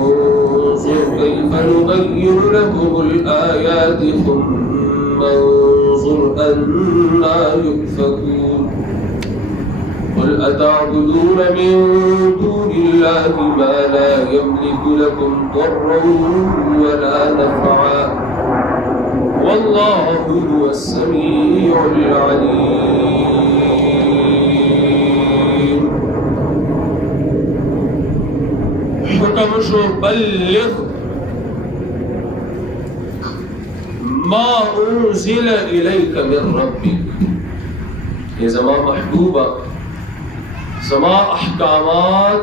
انظر كيف نبين لهم الآيات ثم انظر أنى يؤفكون قل أتعبدون من دون الله ما لا يملك لكم ضرا ولا نفعا والله هو السميع العليم। حکم شو بلغ ما انزل الیک من ربک، یہ زما محبوبہ زما احکامات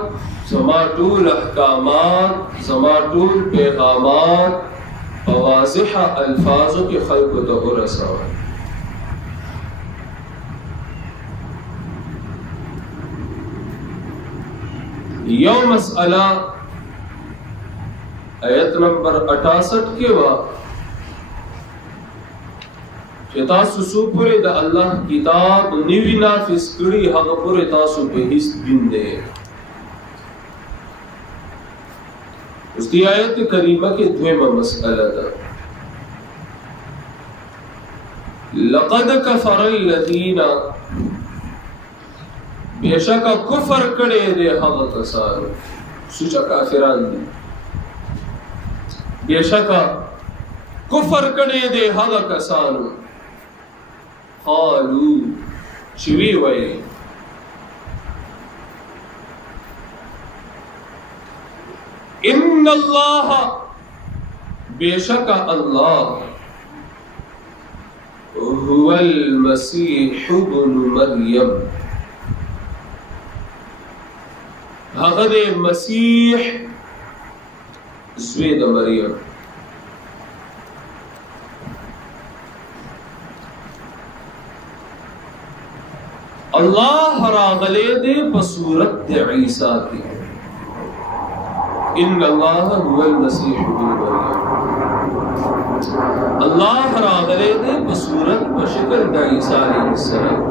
زما طول احکامات زما طول پیغامات واضح الفاظوں کے خلق و رسا۔ یوم مسئلہ آیت نمبر 68 کے بعد چې تاسو سو پورې د الله کتاب نیوی نافذ کړي هغه پورې تاسو په هیڅ دین دی۔ اس دی آیت کریمه کې دویمه مسئله ده، لقد کفر الذین، بیشکه کفر کړي دي هغه کسان سوچا کافران دي، بیشکه کفر کړي دي هغه کسان قالو چوی وی ان اللہ بیشک اللہ هو المسیح ابن مریم، هغه مسیح زوی د مریم۔ اللہ راغلے دے بصورت دے عیسیٰ کی، ان اللہ هو المسیح ابن مریم، اللہ راغلے دے بصورت بشکل دے عیسیٰ علیہ السلام،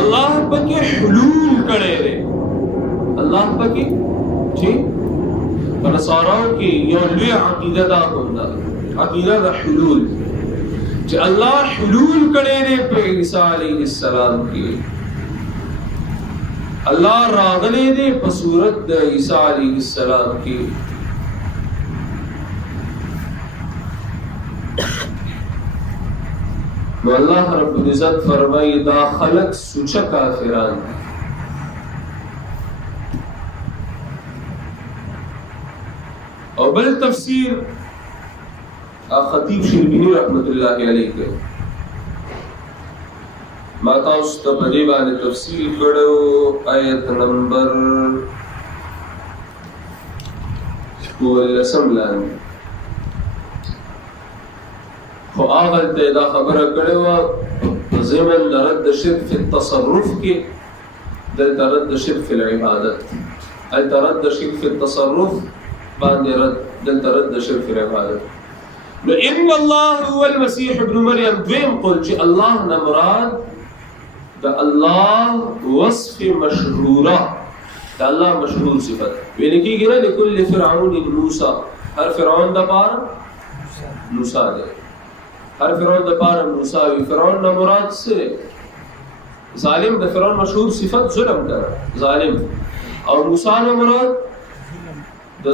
اللہ پاکی حلول کڑے رے، اللہ پاکی جی نصاراؤں کی یولوی عقیدہ دا ہوندہ، عقیدہ دا حلول کہ اللہ حلول کرے رے پہ عیسیٰ علیہ السلام کی، اللہ راغلے دے بصورت دے عیسیٰ علیہ السلام کی۔ نو اللہ رب العزت فرمائی دا خلق سوچا کافران او بل تفسیر خطیب شربینی رحمت اللہ علیہ کے ما تاسو ته په دې باندې تفصیل کړو آیت نمبر 14 لاندې خو هغه ته دا خبره کړې وه ضمن د رد شرک فی التصرف کې دلته رد شرک فی العبادت هلته رد شرک فی التصرف باندې رد دلته رد شرک فی العبادت نو ان الله هو المسيح ابن مريم دویم قول چې الله نه مراد د الله وصف مشهوره د الله مشهور صفت ویل کېږي نه لكل فرعون موسی هر فرعون د پاره موسی دی هر فرعون د پاره موسی وی فرعون نه مراد سره ظالم د فرعون مشهور صفت ظلم کړه ظالم او موسی نه مراد د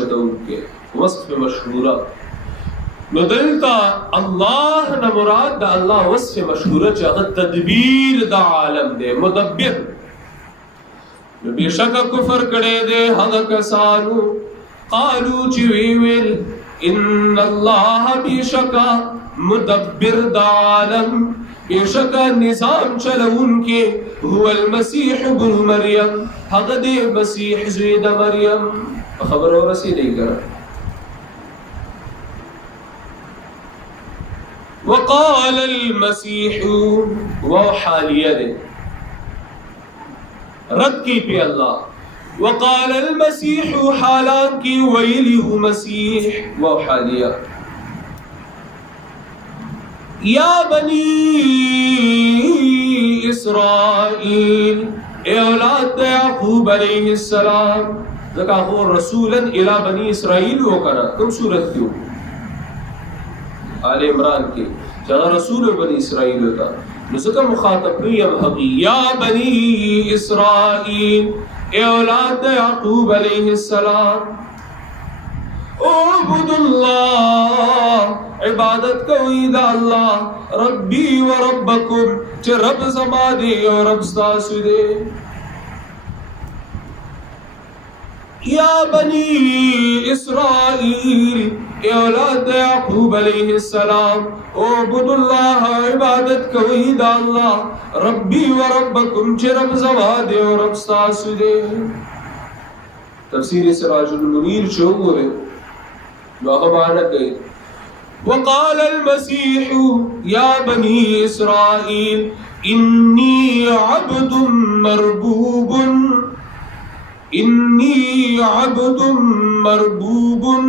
شدو کې وصف مشهوره نو دلتا الله نه مراد د الله وصف مشهوره چې هغه تدبیر د عالم دی مدبر نو بشک کفر کړي دي هغه کسانو قالو چې ویل ان الله بشک مدبر د عالم بشک نظام چلون کې هو المسيح ابن مريم هغه دی مسیح زوی د مریم خبر ورسېږي ګره وقال المسيح وحاليا رد کی پی اللہ وقال المسيح حالان کی ویلیہ مسیح وحاليا یا بنی اسرائیل اے اولاد یعقوب علیہ السلام ذکا هو رسولا الى بنی اسرائیل وکنا تم صورت کیوں آل عمران کی جہاں رسول بنی اسرائیل ہوتا نسکا مخاطب قیم حقی یا بنی اسرائیل اے اولاد یعقوب علیہ السلام اعبد اللہ عبادت کوئی دا اللہ ربی و ربکم چھ رب زمادے و رب ستاسو دے یا بنی اسرائیل اے اولاد یعقوب علیہ السلام اعبد اللہ عبادت کوئی دا اللہ ربی و ربکم چھ رب زمادے و رب ستاسو دے تفسیر سراج المنیر شعور ہے وغبانا کئی وقال المسيح يا بني إسرائيل إني عبد مربوب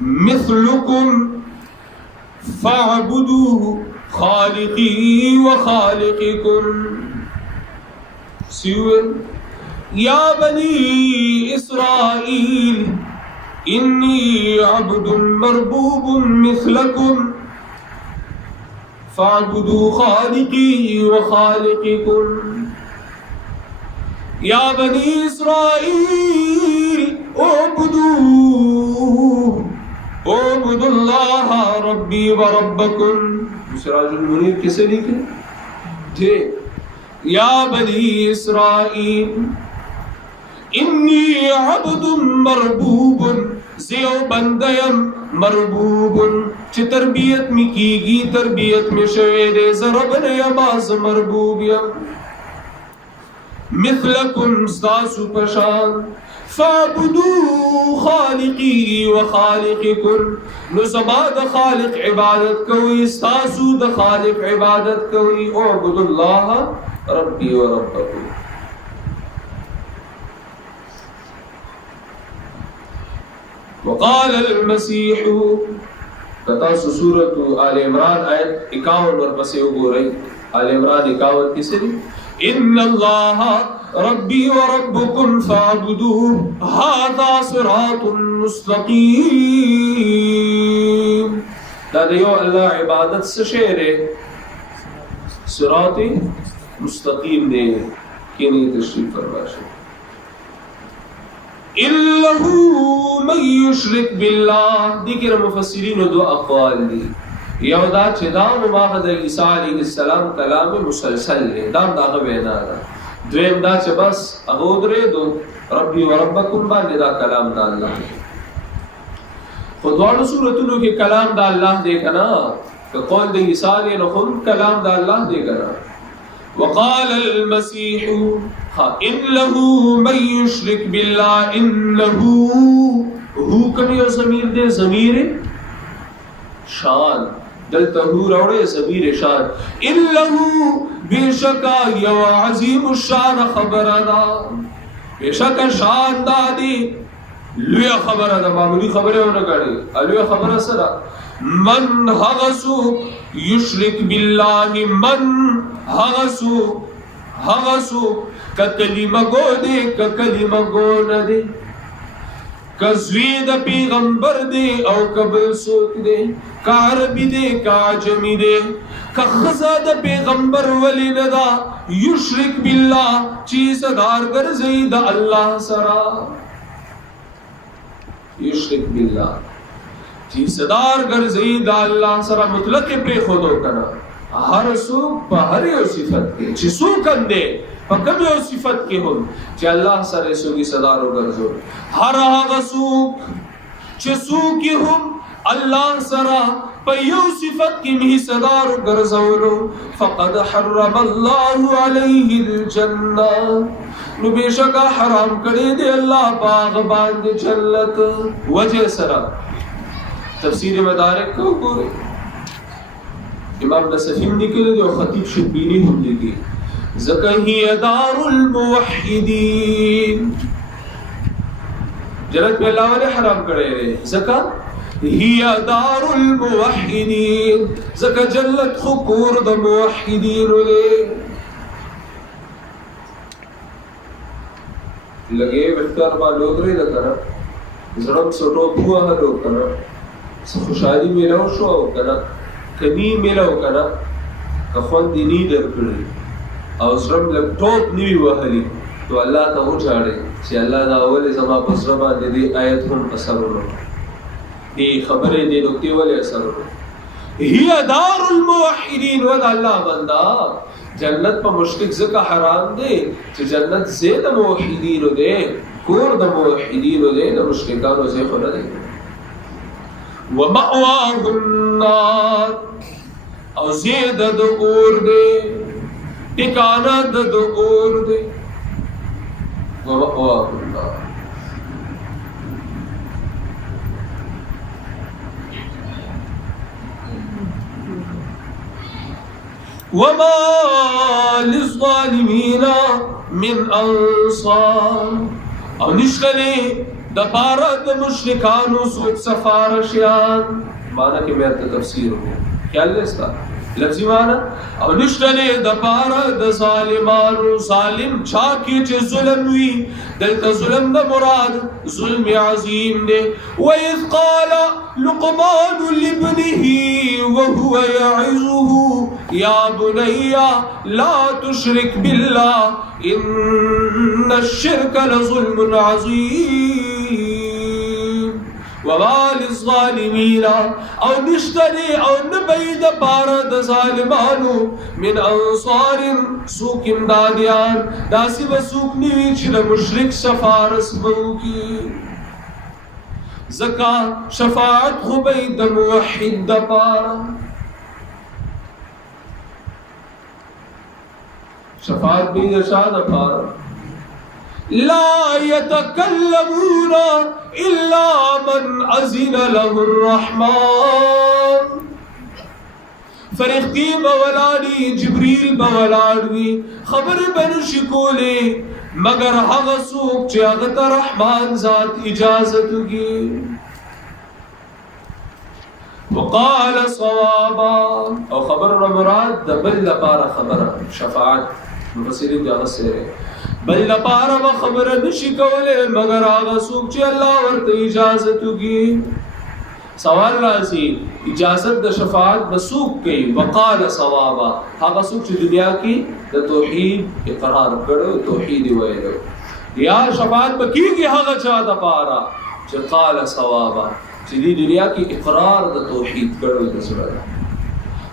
مثلكم فاعبدوه خالقي وخالقكم سيوين یا بنی اسرائیل انی عبد مربوب مثلکم فاعبدوا خالقی وخالقکم یا بنی اسرائیل اعبدوا اللہ ربی وربکم سراج المنیر کسے لکھے تھے یا بنی اسرائیل انی عبد مربوب زیو بندیم مربوب چھ تربیت میں کی گی تربیت میں شوید زربن یباز مربوب یم مثلکم ستاسو پشان فاعبدو خالقی و خالقکم نو زما د خالق عبادت کوئی ستاسو د خالق عبادت کوئی اعبد اللہ ربی و ربکم وقال المسيح کتاسو سورة آل عمران آیت 51 ورپسے گو رہی آل عمران 51 کسی دی ان اللہ ربی و ربکم فاعبدوه هذا صراط مستقیم دا دیو اللہ عبادت سے شعر ہے صراط مستقیم دے کینی تشریف فرماشے إِلَّهُ مَنْ يُشْرِكْ بِاللَّهِ دیکھر مفسرین دو اقوال دی یو دا چه دام ماخد عیسیٰ علیہ السلام کلام مسلسل ہے دام داغ بینا دا دویم دا چې بس هغه ودرېدو ربي وربکم باندې دا کلام د الله دی. خو دواړو صورتونو کې کلام د الله دی که نه؟ که قول د عیسی دی نو هم کلام د الله دی که نه؟ وقال المسيح انه من يشرك بالله انه هو کوم یو ضمیر دی؟ ضمیر شان دلته هو راوړی ضمیر شان. انه بشکا یو عظیم الشان خبره ده، بشکا شان دا دی لوی خبره ده، معمولی خبره ونه ګڼي. لوی خبره سره من هغسو یشرک بالله، من هغسو که کلمه گو دی که کلمه گو نه دی، که زوی د پیغمبر دی او که بل څوک دی، که عربي دی که عجمي دی، که ښځه د پیغمبر ولی نه ده، یشرک بالله چې صدار ګرځوي د الله سره، یشرک بالله چې صدار ګرځوي د الله سره، مطلق یې پرېښودو که نه. هر څوک په هر یو صفت کې چې څوک هم دی په کوم یو صفت کې هم چې الله سره یې څوک صدار وګرځو، هر هغه څوک چې څوک یې هم الله سره په یو صفت کې مې صدار وګرځولو، فقد حرم الله علیه الجنه، نو بېشکه حرام کړی دی الله په هغه باندې جنت. وجه سره تفسیر مدارک کو ګورئ، امام نصفی هم لیکلی دی او خطیب شبینی هم لیکي، ځکه هي دار الموحدین، جنت په الله ولې حرام کړی دی؟ ځکه هي دار الموحدین، ځکه جنت خو کور د موحدینو دی. لګې وختار باندې ودرېده که نه، زړه م سټو ووهلو که نه، څه خوشحالي میلاو شو او که نه، که نی میلاو که نه، که خوند یې نی درکړی او زړه م لږ ټوپ نه وي وهلي، نو الله ته وژاړئ چې الله دا ولې زما په زړه باندې دې آیت هم اثر ونه، دې خبرې دې نکتې ولې اثر ونه. هي دار الموحدین، و د الله بنده جنت په مشرک ځکه حرام دی چې جنت ځای د موحدینو دی، کور د موحدینو دی، د مشرکانو ځای خو نه دی. ومأواه النار، او ځای د اور دی، ټکانه د اور دی. ومأواه النار، وما للظالمین من انصار، او نشته د پاره د مشرکانو څوک سفارشیان. معنی کې مې ته تفسیر وکړ، خیال لستا لفظي معنی. او نشته د پاره د ظالمانو، ظالم چا کې چې ظلم وي، دلته ظلم د مراد ظلم عظیم دی. وَإِذْ قَالَ لُقْمَانُ لِابْنِهِ وَهُوَ يَعِظُهُ يَا بُنَيَّ لَا تُشْرِكْ بِاللَّهِ إِنَّ الشِّرْكَ لَظُلْمٌ عَظِيمٌ. وَمَا لِلظَّالِمِينَ، او نشتری او نبی د پاره د ظالمانو من انصار سوک امدادیان، داسی و سوک نیوی چې د مشرک سفارس بوکی. زکا شفاعت خو بی د موحد د پاره، شفاعت بی د شا د پاره. لا يتكلمون إلا من أذن له الرحمن، فرښتې به ولاړې، جبریل به ولاړ وي، خبرې به نشي کولی مګر هغه څوک چې هغه ته رحمان ذات اجازت وکړي. وقال صوابا، او خبرونه مراد د بل لپاره خبره، شفاعت مفسرین دغه سره بل لپاره به خبره نشي کولی مګر هغه څوک چې الله ورته اجازت وکړي. سوال راځي اجازت د شفاعت به څوک کوي؟ وقال صوابا، هغه څوک چې دنیا کې د توحید اقرار کړو، توحید ویلو. یا شفاعت به کېږي هغه چا دپاره چې قال صوابا، چې دې دنیا کې اقرار د توحید کړو د زړه.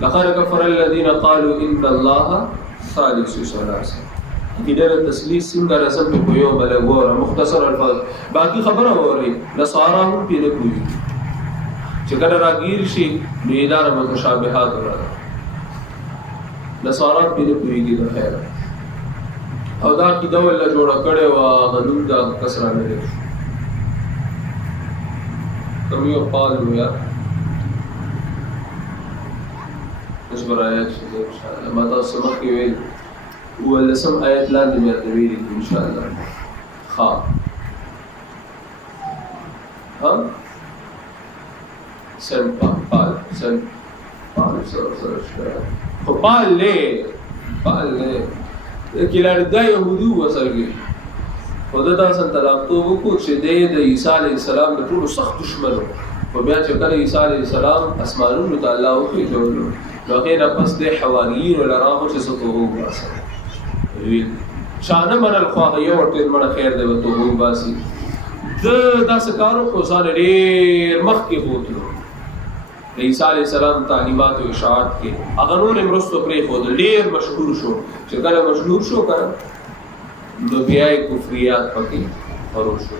لقد كفر الذين قالوا ان الله ثالث ثلاثه. کله تسلیث څنګه رسم په یو بل غوړه مختصر الفاظ باقی خبره وره نصارا هم پیله کوي چې کله راګیر شي میدان متشابهات وره نصارا پیله کوي د خیر او دا کی دول له جوړ کړي وا غنوم دا کسره نه لري کوم یو پالو یا اوس برایت ان شاء الله ما تاسو مخ کې ویل ولسم آیت لاندې مې ویلي ان شاء الله ها سن پال له کله د يهودو وسرګي خدای تاسو طلاق تو وکړو چې د عیسی علی السلام د ټولو سخت دشمنو په بیا چې کله عیسی علی السلام اسمانونو ته الله وکړي جوړو نو غیر پس د حواریین ولا راغو چې څه توغو واسه شانه من الخواغ یو ورته من خیر دی وته وو باسي د داس کارو کو سره ډیر مخ کې بوتلو عیسی علیہ السلام تعلیمات او اشاعت کې هغه نور امرستو پرې خو ډیر مشهور شو چې کله مشهور شو کړه نو بیا کفریات پکې ورو شو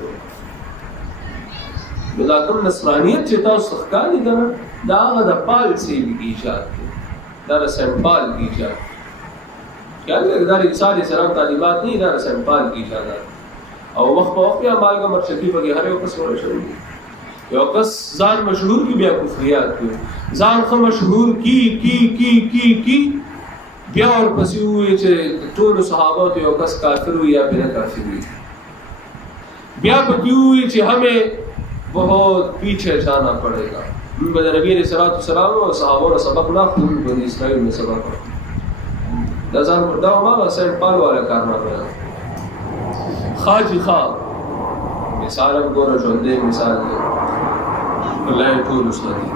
دا کوم نصرانیت چې تاسو ښکاري دا هغه د پال سی ایجاد دا سمپال ایجاد یعنی دا عیسی علیہ السلام تعلیمات نه دا سمپال ایجاد او وخت په وخت یا مالګه مرشدي پکې هر یو قسم ورشي یو کس ځان مشهور کی بیا کفریات کی ځان خو مشهور کی بیا اور پسې وې چې ټول صحابه ته یو کس کافر وي یا بنا کافر وي بیا پکې وې چې ہمیں بہت پیچھے جانا پڑے گا نبی علیہ الصلوۃ والسلام او صحابه نے سبق نہ خود بنی اسرائیل میں سبق دا ځان دا ما سره پالو والا کارنامه خاجی خا مثال وګوره ژوندې مثال دی الله ټول وساتي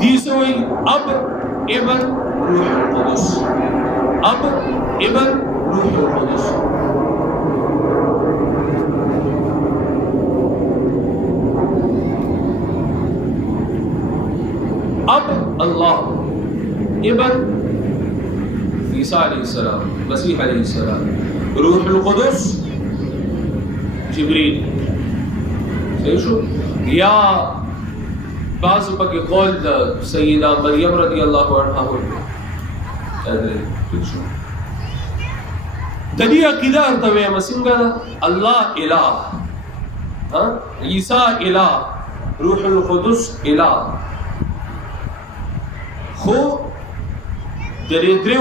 دي سوي اب ابن روح القدس اب ابن روح القدس اب الله ابن عیسی علیہ السلام مسیح علیہ السلام روح القدس جبریل صحیح شو یا بعض پکې قول د سیدہ مریم رضی الله عنها هو ادري شو د دې عقیده ته وایم څنګه الله الہ عیسی الہ روح القدس الہ خو درې درې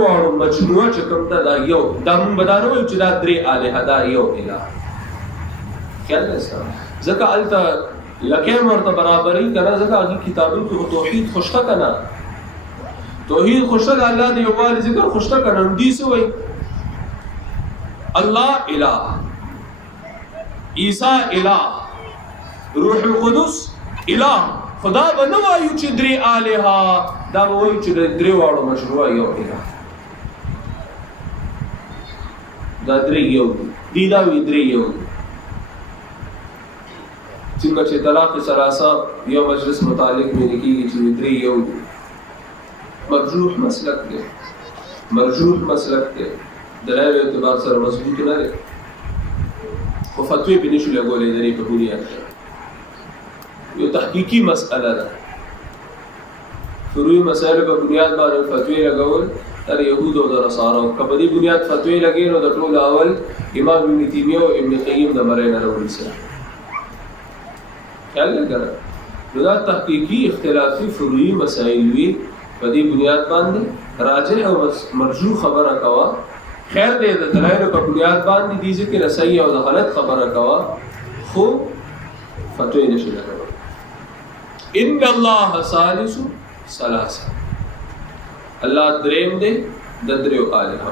واړو مجموعه چې کوم دا یو د موږ بدانو چې دا درې الہ دا یو الہ کله ځکه الته لکه مرته برابرۍ کنه ځکه هغه کتابونو کې توحید خوشته کنه توحید خوشته الله دی یو وال ذکر خوشته کنه دي سوې الله الہ عیسی الہ روح القدس الہ خدا به نو وایو چې درې الہ دا وایو چې درې واړو مشروع یو الہ دا درې یو دي دا وی درې یو څنګه چې طلاق ثلاثه یو مجلس متعلق مې لیکيږي چې درې یو مرجوح مسلک دی دلایل اعتبار سره مضبوط نه لري خو فتوی به نشو لګولې درې په بنیاد یو تحقیقی مسئله ده فروعي مسائل په بنیاد باندې فتوی لګول تر يهود او نصارا په دې بنیاد فتوی لګې نو د ټول اول امام ابن تیمیه او ابن قیم د مرینه راوړل سره خیال لګره نو دا تحقیقی اختلافي فروعي مسائل وی په دې بنیاد باندې راجح او مرجوح خبره کوا خیر دې د دلایل په بنیاد باندې دي چې صحیح او غلط خبره کوا خو فتوی نشي لګول ان الله ثالث ثلاثه الله دریم دې د دریو الہ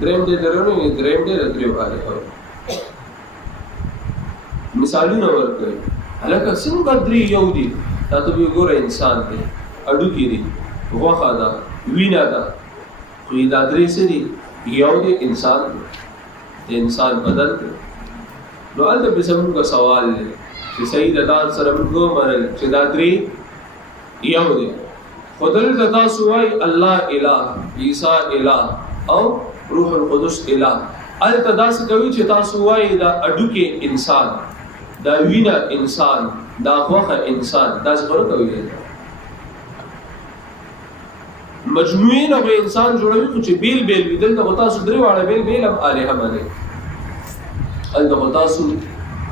دریم دې درونو دریم دې د دریو الہ مثالونه ورکړي هلکه څنګه درې یو دي دا ته وګوره انسان دی اډو کې دی غوخه ده وینا ده خو دا درې څه دي یو دی انسان دی انسان بدن دی نو هلته به زموږ سوال دی چې صحیح د دان سره موږ مرل چې دا درې یو دی خدل تاسو وای الله الہ عیسی الہ او روح القدس الہ ال تداس کوي چې تاسو وای دا اډوکه انسان دا وینا انسان دا غوخه انسان دا څنګه کوي مجموعي نو انسان جوړوي خو چې بیل بیل ویدل د تاسو درې واړه بیل بیل هم الها باندې ال د تاسو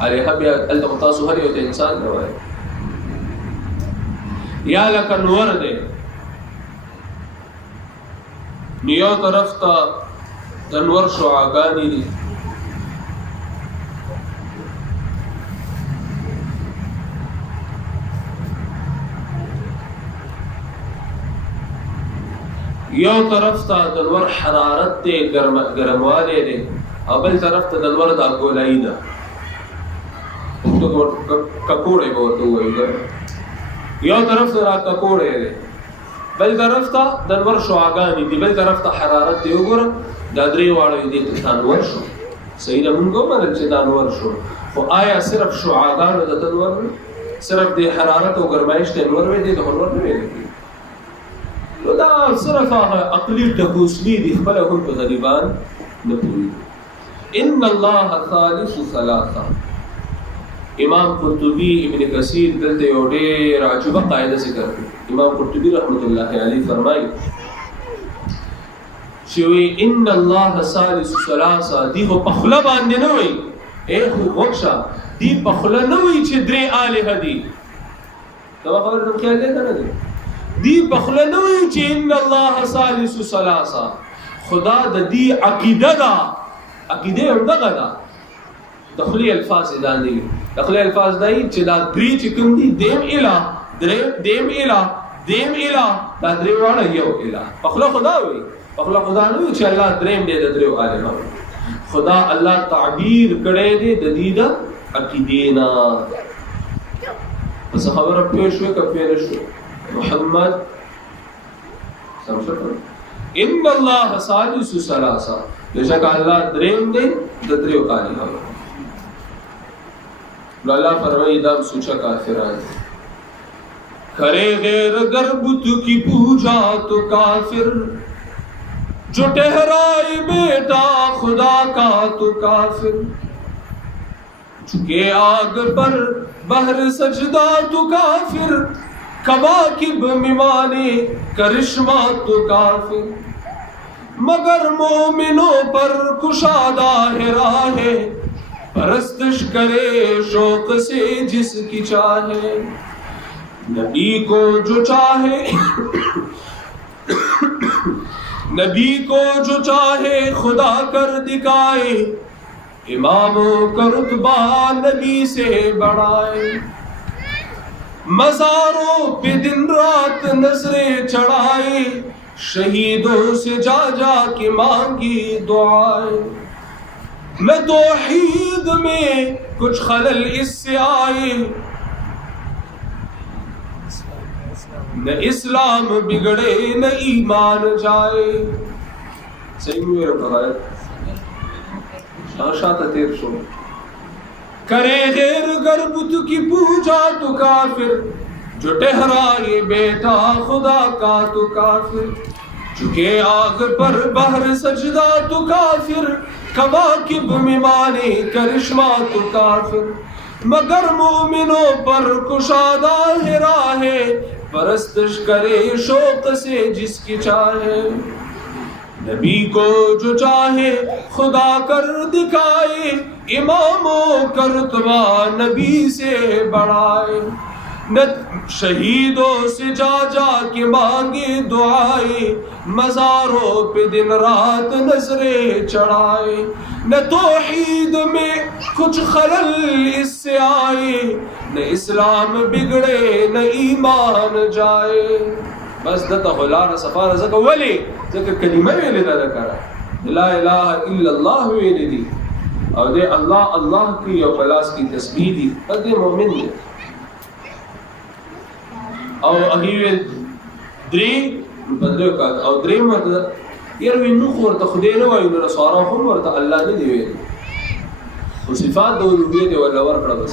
الها بیا ال د تاسو هر یو انسان دی وای یا لکه نور دی نیو طرف ته د نور شعاګانی دي یو طرف ته د نور حرارت دی ګرمواله دی او بل طرف ته د نور د ګولای ده ککوړې ورته وایي یو طرف ته را ککوړې دی بل طرف ته د نور شعاګانی دي بل طرف ته حرارت دی وګوره دا درې واړه دي ته انور شو صحیح ده مونږ ومنل چې دا انور شو خو آیا صرف شعاګانو د تنور صرف د حرارت او ګرمایش ته انور وي دي د انور نه وي نو دا صرف عقلی ټکوسلی دي خپل هم په غریبان نه پوي ان الله ثالث ثلاثه امام قرطبی ابن کثیر دلته یو ډېر عجیبه قاعده ذکر کړي امام قرطبی رحمت الله علیه فرمایي چې ان الله ثالث ثلاثه دی په خپل باندې نه وي اے وښه دی په خپل نه وي چې درې الہ دي دا خبره د خیال نه ده دی بخله نوی چې ان الله ثالث ثلاثه خدا د دې عقیده دا عقیده هم دغه دا دخلی الفاظ دانی دخلی الفاظ دای چې دا درې چې کوم دي دیم الہ دیم الہ دا درې واړه یو الہ بخله خدا وي بخله خدا نوی چې الله دریم دې د درو الہ خدا الله تعبیر کړي دې د دې د عقیده نه پس خبره پېښ شو کپیر شو محمد سمجھو ان الله ثالث ثلاثه بشک الله دریم دی د دریو الہ نو الله فرمایي دا سوچا کافران کرے غیر گر بت کی پوجا تو کافر جو ٹہرائے بیٹا خدا کا تو کافر چکے آگ پر بہر سجدہ تو کافر کواکب میوانے کرشمہ تو کافر مگر مومنوں پر کشادہ ہے راہ پرستش کرے شوق سے جس کی چاہے نبی کو جو چاہے نبی کو جو چاہے خدا کر دکھائے اماموں کا رتبہ نبی سے بڑھائے مزاروں پہ دن رات نظریں چڑھائے شہیدوں سے جا جا کے مانگی دعائیں نہ توحید میں کچھ خلل اس سے آئے نہ اسلام بگڑے نہ ایمان جائے صحیح میرے بغیر شاہ تیر شو کرے غیر گربت کی پوجا تو کافر جو ٹہرائے بیٹا خدا کا تو کافر چکے آگ پر بہر سجدہ تو کافر کواکب میں مانے کرشمہ تو کافر مگر مومنوں پر کشادہ ہے راہ پرستش کرے شوق سے جس کی چاہے نبی کو جو چاہے خدا کر دکھائے اماموں کا رتبہ نبی سے بڑھائے شہیدوں سے جا جا کے مانگے دعائیں مزاروں پہ دن رات نظریں چڑھائے نہ توحید میں کچھ خلل اس سے آئے نہ اسلام بگڑے نہ ایمان جائے بس دته هلاره سفاره زکه ولی زکه کلمه ویلې ده لکه لا اله الا الله ویلې دي او دې الله الله کی او خلاص کی تسبیح دي دې مؤمن دی او هغه درې بدلو کا او درې مرته یره وینو ورته خدای نه وایي نو رسوارا هم ورته الله نه دی ویلي او صفات د اولویت ولا ورکړه بس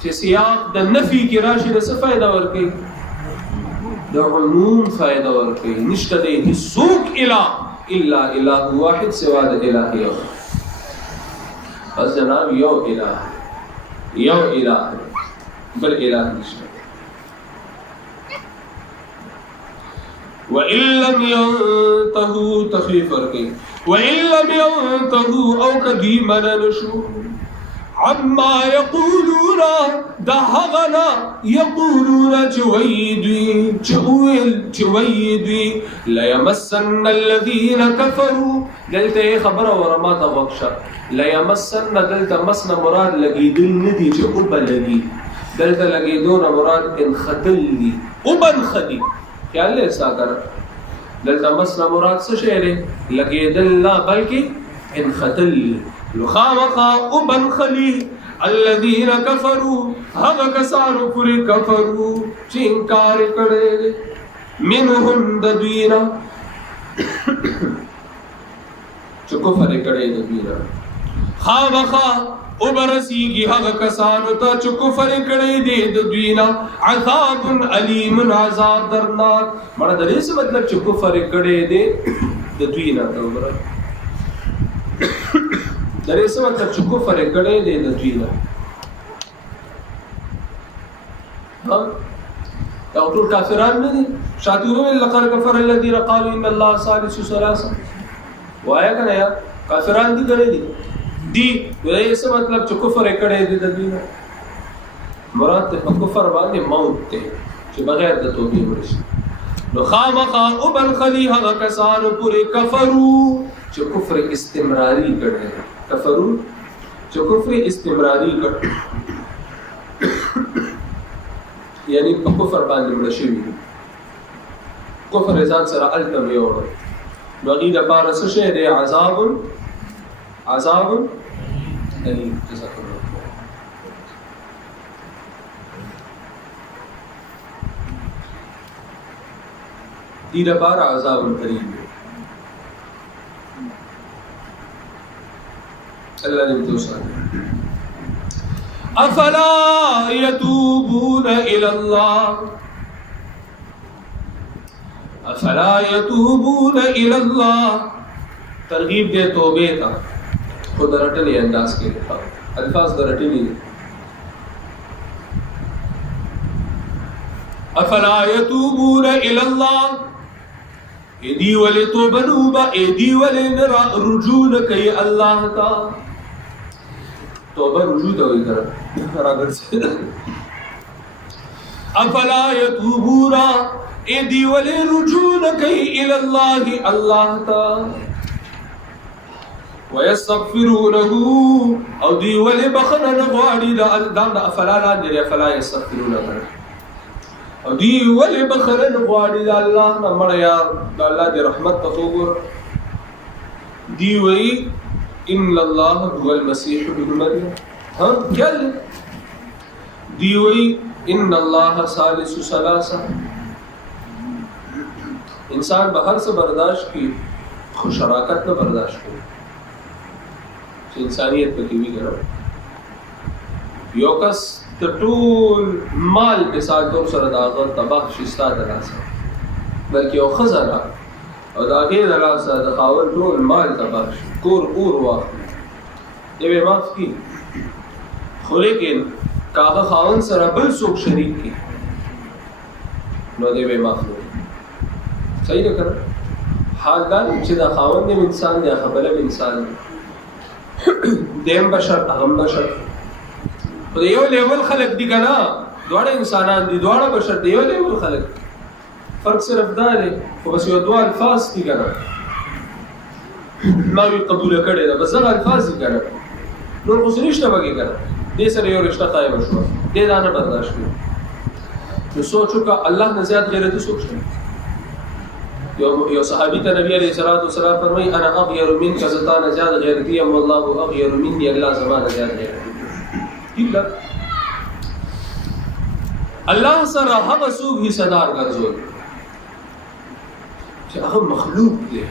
چې سیاق د نفي کې راشي د څه فائدہ ورکړي د عموم فائدہ ورکړي نشته د هیڅوک اله الا اله واحد سوا د اله یو بس جناب یو اله بل اله نشته وَإِن لَّمْ يَنْتَهُوا تخفیف ورکړي وَإِن لَّمْ يَنْتَهُوا او کدی مننشو عما يقولون دا هغنا يقولون جويدوي لا يمسن الذين كفروا دلته خبر ورما تغشا لا يمسن دلته مسنا مراد لګي دل ندي چې او بلګي دلته لګي دون مراد ان خدل دي وبن خدي خیال له ساګر دلته مسنا مراد څه شی لګي دل لا بلکې ان خدل لخامقا ابن خلی الذین کفروا هغه کسانو پوری کفروا چې انکار کړي منهم ددوینا چې کفر کړي ددوینا خامقا وبرسیږي هغه کسانو ته چې کفر کړي دي ددوینا عذاب علیم عذاب درناک مړه د دې څه مطلب چې کفر کړي دي ددوینا ته درې څه مطلب چې کفر کړي دي د دوی نه ها دا ټول کافران نه دي شاتورو لقد كفر الذين قالوا ان الله ثالث ثلاثه وایا کنه یا کافران دي درې دي درې څه مطلب چې کفر کړي دي د دوی نه مراد ته کفر باندې موت ته چې بغیر د توبې ورشي نو خامخا وبن خلی هغه کسانو پورې کفرو چې کفر استمراری کړي کفرو چې کفر استمراری کړ یعنی په کفر باندې مړ شي کفر ځان سره التم یو نو غي د بار څه شي دی عذاب الیم جزاک الله دې د بار عذاب الیم الله دې توسانه افلا يتوبون الى الله ترغیب دے توبے تا خود رٹلی انداز کے لکھا الفاظ درٹلی افلا يتوبون الى الله ایدی ولی توبنوبا ایدی ولی رجون کئی اللہ تا توبہ رجوع ہوئی کرا راگر سے افلا یتوبون ایدی ولی رجون کئی الاللہ اللہ تا ویستغفرونه او دی ولی بخنن غواری دام دا افلا لاندر افلا یستغفرونه او دی ولی بخنن غواری دا اللہ نمڑا یار دا اللہ دی رحمت تطور دی وی ان اللہ هو المسیح ابن مریم ہاں کیا لے دیوئی ان اللہ ثالث ثلاثہ انسان بہر سے برداشت کی خوشراکت نہ برداشت کی انسانیت پہ کی بھی کرو یوکس تطول مال کے ساتھ دور سر داغر تباہ شستا دلاسا بلکہ او خزرہ او داغی دلاسا دخاول طول مال تباہ کور واقعی یہ بے معاف کی خو لیکن کاغا خاون سره بل څوک شریک کی نو دې به معاف نه صحیح ده کړه حال دا چې دا خاون دې انسان دی خبره انسان دیم بشر اهم بشر خو یو لیول خلق دي کنه دواړه انسانان دي دواړه بشر دي یو لیول خلق فرق صرف دا دی خو بس یو دوه الفاظ دي کنه ما وی قبول کړي دا بس هغه الفاظ دي کنه نور خو نشته بګي کنه دې سره یو رشتہ قائم شو دې دا نه برداشت کړي نو سوچو کا الله نه زیات غیرتی سوچ یو صحابی ته نبی علیہ الصلوۃ والسلام فرمایي انا اغیر منک زتا نه زیات غیرتی ام والله اغیر مني الله زمانه زیات غیرتی ٹھیک الله سره هغه څوک حصدار ګرځول چې هغه مخلوق دی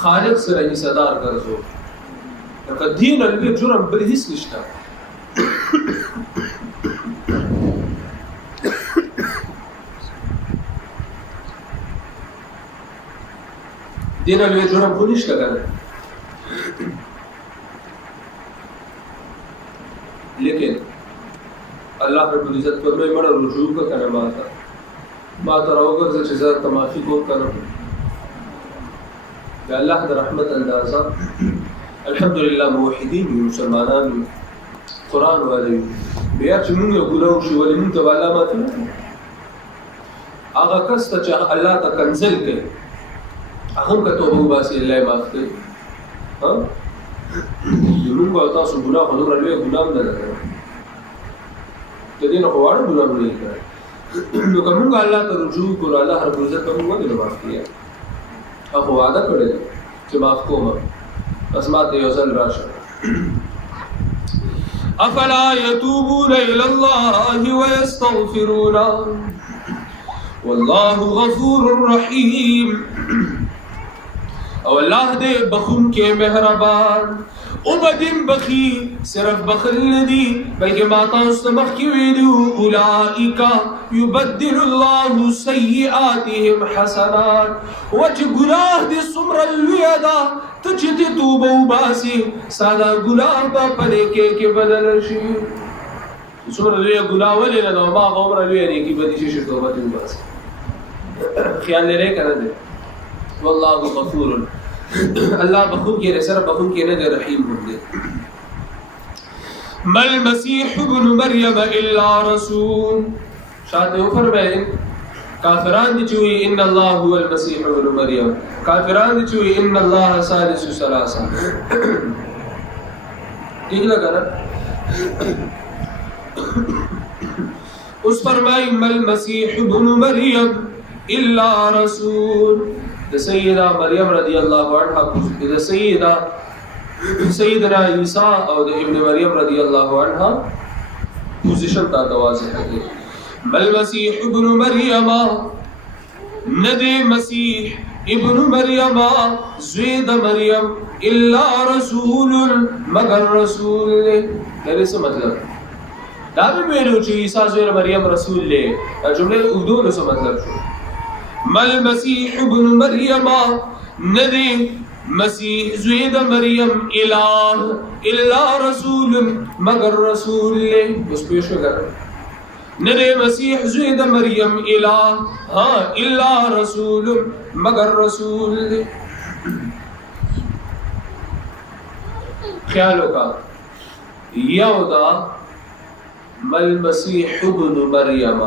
خالق سره حصدار ګرځول لکه دین الوی جرم بل هیڅ نشته دین الوی جرم خو نشته کنه لیکن الله رب العزت فرمایي مړه رجوع کا کنه ما ته راوګر چې زه تمافي کوم کنه د الله د رحمت اندازه الحمدلله موحدین مسلمانان قرآن والی بیا چې موږ ګناه شو ولې موږ ته الله معافي هغه کس ته چې الله ته کنزل کوي هغه که توبه وباسي الله معاف کوي ها موږ او تاسو ګناه خو نور لوی ګناه نه ده د دې نه غواړو ګناه نه کوي نو کوم الله ته رجوع کړو الله رب عزت کوم ولې معاف کوي هغه وعده کړی چې معاف کوم بس ما ته یو ځل راشه افلا يتوبون الى الله ويستغفرون والله غفور رحيم او الله دې بخون کې مهربان او بدیم بخی صرف بخل ندی بلکہ ما تاسو مخ کی ویلو اولئک یبدل الله سیئاتهم حسنات وجه گناہ دې سمر الویدا تجد توبه وباسي ساده گناہ په پنه کې بدل شي سمر الوی گناہ ولې نه ما عمر الوی نه کې بدی شي توبه وباسي خیال لري کنه دې والله غفور الله بخون کې رسره بخون کې نه رحیم دی مل مسیح ابن مریم الا رسول شاته فرمایي کافران دي چې ان الله هو المسيح ابن مریم کافران دي چې ان الله ثالث ثلاثه ٹھیک لگا نا اس فرمائے مل مسیح ابن مریم الا رسول د سیدہ مریم رضی اللہ عنہ د سیدنا عیسی او د ابن مریم رضی اللہ عنہ پوزیشن تا واضح ہے مل مسیح ابن مریم ندی مسیح ابن مریم زید مریم الا رسول مگر رسول دغه څه مطلب دا به ویلو چې عیسی زوی مریم رسول له جمله اردو له څه مطلب شو مل مسیح ابن مریم ندی مسیح زوید مریم الہ الا رسول مگر رسول اس پیش کر ندی مسیح زوید مریم الہ ہاں الا رسول مگر رسول خیالوں کا یودا مل مسیح ابن مریم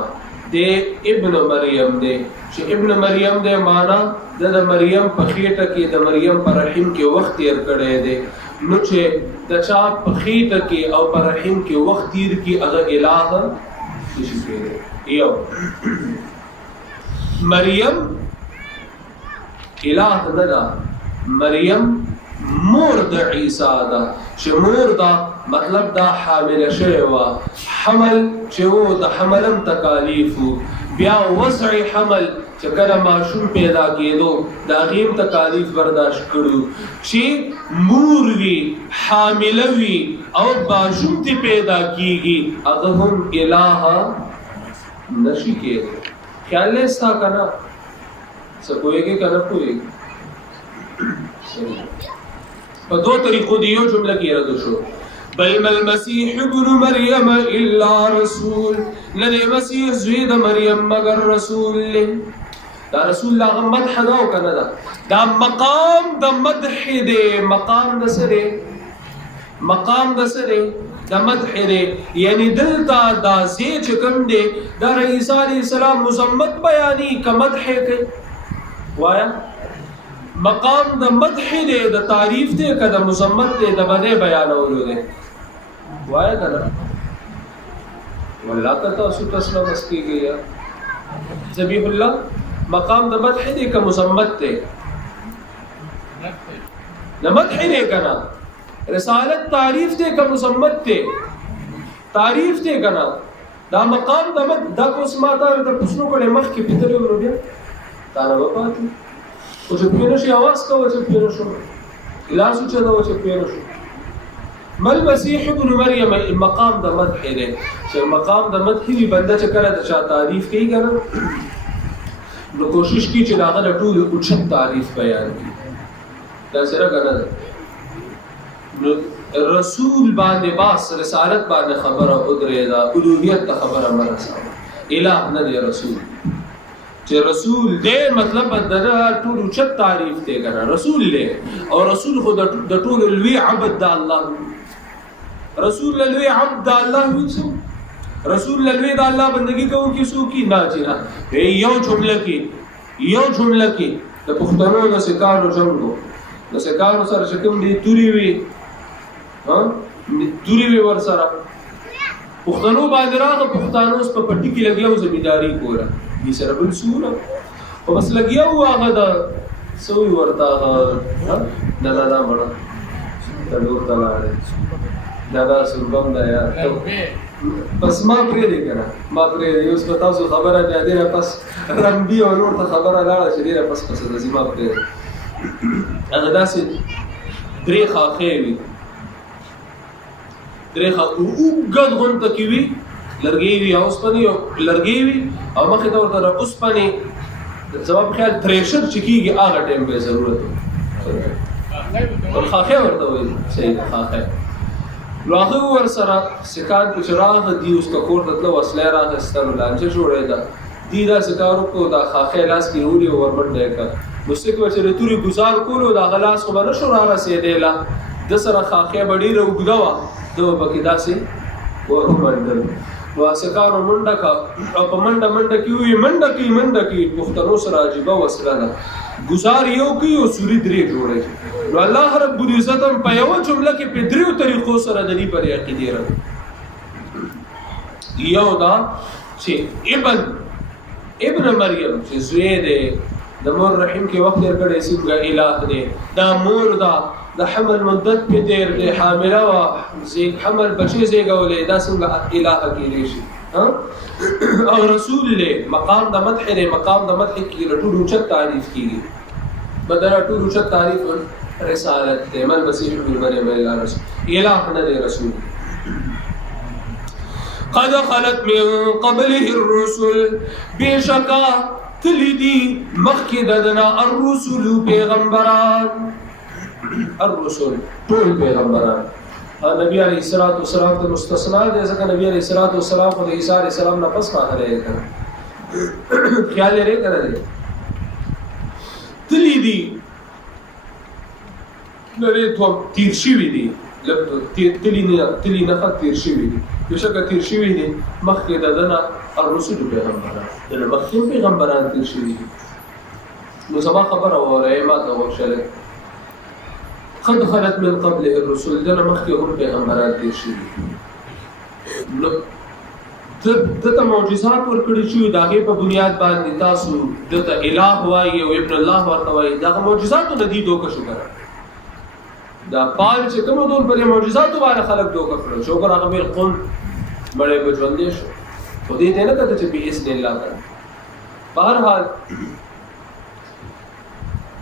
دے ابن مریم دے چې ابن مریم دے مانا د مریم په خېټه کې د مریم پر رحم کې وخت تیر کړی دی نو چې د چا په خېټه کې او پر رحم کې وخت تیر کې هغه الہ نشي کېدی یو مریم الہ نه ده مریم مور د عیسی ده چې مور ده مطلب دا حامل شوی و حمل چې و د حملم تکالیف بیا وسع حمل چې کله ماشوم پیدا کېدو دا غیم تکالیف برداشت کړو چې مور وی حامل وی او ماشوم تی پیدا کیږي هغه هم الہ نشي کېدی خیال نه ستا کنه څه کویږي کنه کویږي په دوه طریقو دی یو جمله کې رد شو بل مل مسیح ابن مریم الا رسول لدی مسیح زوی د مریم مگر رسول دا رسول الله مدح دا او کنه دا مقام د مدح دی مقام د سره د مدح دی، یعنی دلته دا ځای چې کوم دی دا عیسی علیه السلام مذمت بیاني که مدح کوي؟ وایا مقام د مدح دی، د تعریف دی، که د مذمت دی، د بدی بیانولو دی؟ وایا که نه؟ والله که تاسو تسله بس کېږي یا ذبیح الله مقام د مدح دی که مذمت دی؟ د مدح دی که نه؟ رسالت تعریف دی که مذمت دی؟ تعریف دی که نه؟ دا مقام د مدح دا که اوس ما تا ته پوښتنه کړې مخکې پېتلې ورو بیا تا نه به پاتې خو چې پوه نه شي اواز کوه چې پوه نه شو لاس اوچتوه چې پوه نه شو. ما المسیح ابن مریم مقام د مدح دی، چې مقام د مدح وي بنده چې کله د چا تعریف کوي که نه نو کوشش کړي چې د هغه د ټولو اوچت تعریف بیان کړي. داسې که نه ده نو رسول باندې باس رسالت باندې خبره ودرېده، الوهیت ته خبره مه رسوه. الہ نه دی رسول، چې رسول دی مطلب دغه ټول اوچت تعریف دی که نه رسول دی، او رسول خو د ټولو لوی عبد د الله، رسول لوی عبد د الله وي څوک؟ رسول لوی د الله بندگی کوونکی څوک نه چې نه یو جمله کې د پښتنو د سکانو جنګ د سکانو سره چې کوم دي توري وي ورسره پښتنو باندې راغه پښتانو اوس په پټي کې لګیاو زمینداری کوله دې سره بل سونه او بس لګیاو هغه د سوي ورته نه مړه تلور تلاړه دا سربم دا یار بس ما پرې دی کنه ما پرې اوس په تاسو خبره ده دې پس رمبي او نور ته خبره لاړه چې دې پس د زما پرې هغه داسې درې خاخې وي درې خاخې وګد غونته کې وي لرګي وي او اوسپنې لرګي وي او مخې ته ورته اوسپنې زما په خیال تریشر چې کېږي هغه ټایم به ضرورت وي خاخې ورته وایي صحیح ده خاخې نو هغه ورسره سکان په چراغ دي اوس که کور ته تله وسله یې راخیستل لانجه جوړېده دي داسې کار وکړو دا خاخې لاس کې یې ونیو ورمنډه یې کړ نو څه کوه چې د تورې ګزار کولو د هغه لاس خو به نه شو رارسېدی لا ده سره خاخې به ډېره اوږده وه ده به پکې داسې ومنډل نو سکانو منډه کړه او په منډه کې وویل منډه کې پښتنو سره عجیبه وسله ده گزار یو کوي او سوري درې جوړوي نو الله رب العزت هم په یوه جمله کې په دریو طریقو سره د دې پر عقیدې راغلی یو دا چې ابن مریم چې زوی دی د مور رحم کې وخت تېر کړی څنګه الہ دی دا مور دا د حمل مدت پې تېر دی حامله وه حمل بچی زېږولی دا څنګه الہ کېدی شي او رسول دی مقام د مدح دی مقام د مدح کې له ټولو اوچت تعریف کېږي بدله ټولو اوچت تعریف رسالت دی من مسیح ابن مریم الا رسول الہ نه دی رسول قد خلت من قبله الرسل بشکا تلی دی مخکې ددنا الرسل پیغمبران الرسل ټول پیغمبران نبی علیہ الصلوۃ والسلام ته مستثنا دی ځکه نبی علیہ الصلوۃ والسلام خو د عیسی علیہ السلام نه پس راغلی دی خیال لري کنه دی تلی دی لري تو تیر شوی دی تلی نه تیر شوی دی بشکه تیر شوی دی مخکې ددنا الرسل پیغمبران د مخکې پیغمبران تیر شوی دي نو سبا خبره وره ما ته وشله قد خلت من قبله الرسل دنا مخکې هم پیغمبران تیر شوي نو دته معجزات ورکړي شوي د هغې په بنیاد باندې تاسو دته الہ وایي او ابن الله ورته وایي دغه معجزاتو نه دي دوکه شو کړه دا پال چې کوم ډول په معجزاتو باندې خلک دوکه کړل چې وګوره هغه بل قوم بڑے به ژوندې شو خو دې ته نه کته چې باذن الله کړه په هر حال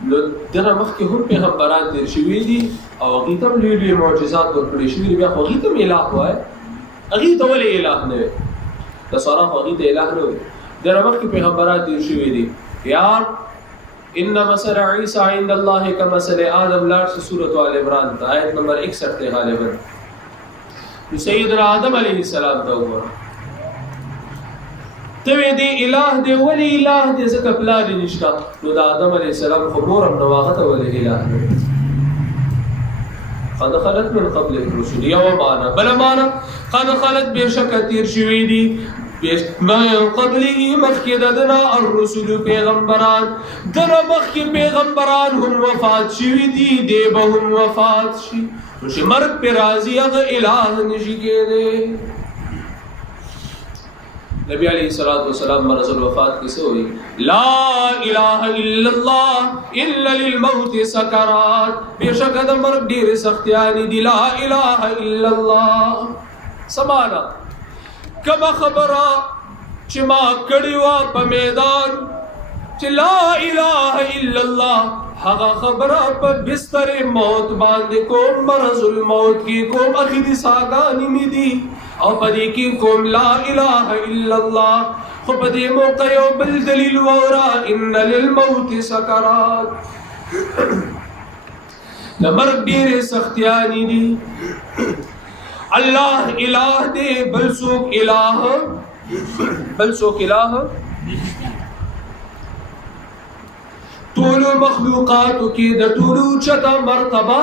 نو دغه مخکې هم پیغمبران تیر شوي دي او هغوی ته هم لوی لوی معجزات ورکړي شوي دي بیا خو هغوی ته هم الہ وایي هغوی ته ولې الہ نه وي نصارا خو هغوی ته الہ نه وي دغه مخکې پیغمبران تیر شوي دي یار ان مثل عیسی عند الله کمثل آدم لاړ شي سورۃ آل عمران آیت نمبر 61 ته غالبا سیدنا آدم علیه السلام ته وګوره ته وې دی الہ دی ولی الہ دی ځکه پلار یې نشته نو د آدم علیه السلام خو مور هم نو هغه ته ولې الہ قد خلت من قبل الرسل يا ومانا بل مانا قد خلت بشكتير شويدي ما قبله مخکدنا الرسل پیغمبران دنا مخک پیغمبران هم وفات شویدی دیبا هم وفات شی نوشی مرد پی رازی اغا الہ نشی کے دے نبی علیہ السلام مرض الوفات کسے ہوئی لا الہ الا اللہ الا للموت سکرات بیشک مرد دیر سختیانی دی لا الہ الا اللہ سمانا کما خبرہ چی ما کڑیوا پا میدان چی لا الہ الا اللہ حقا خبرہ پا بستر موت باندے کوم مرض الموت کی کوم اخیدی ساگانی می دی او پدی کی کوم لا الہ الا اللہ خو پدی موقع و بالدلیل وورا ان للموت سکرات نمرگ دیر سختیانی دی اللہ الہ دے بلسوک الہ طول مخلوقاتو کی دا طولو چتا مرتبہ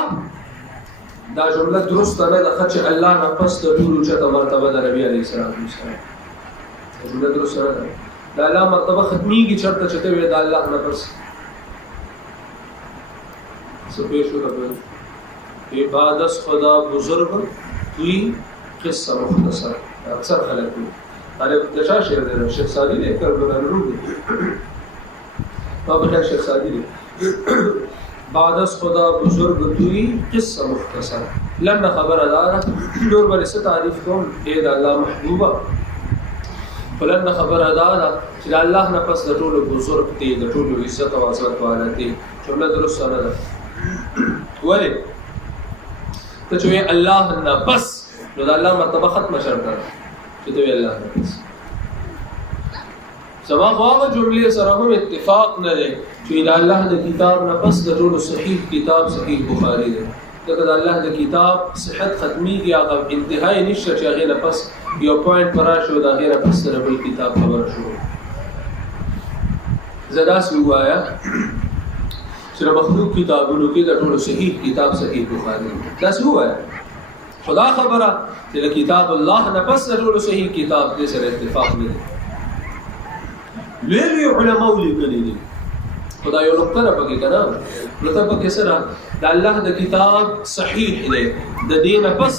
دا جملہ درست ہے دا خدش اللہ نفس دا طولو چتا مرتبہ دا نبی علیہ السلام دا جملہ درست ہے دا اللہ مرتبہ ختمی کی چرتا چتے ہوئے دا اللہ نفس سپیش ہو رہا عبادت خدا بزرگ توی قصہ مختصر اکثر خلق ہوئی تعالیٰ دشا شعر دے رہا شیخ سادی دے کر بنا رو دے بابا خیر شیخ سادی دے بعد از خدا بزرگ توی قصہ مختصر لن خبر ادارا نور برسے تعریف کون اے دا اللہ محبوبہ فلن خبر ادارا چلا اللہ نفس دا طول بزرگ تی دا طول عزت و عظمت والا تی جملہ درست سانا دا ولی تو چوئے اللہ نفس جو دا اللہ مرتبہ ختم شرط کر چوئے اللہ نفس سما خواہ جملے سرہم اتفاق نہ دے چوئے دا اللہ دا کتاب نفس دا طول صحیح کتاب صحیح بخاری دے لیکن اللہ دا کتاب صحت ختمی کی آقا انتہائی نشتر چاہے غیر نفس یو پوائنٹ پر آشو دا غیر نفس دا رب کتاب خبر شو زدہ سے ہوا آیا سر مخلوق کتابونو کی دا طول صحیح کتاب صحیح بخاری دا سے ہوا آیا خدا خبرہ کہ کتاب اللہ نفس دا طول صحیح کتاب دے سر اتفاق میں دے لیلی علماء لکلی دے خدا یو نقطہ نہ پکی کنا نقطہ پکی سرہ دا اللہ دا کتاب صحیح دے دا دین پس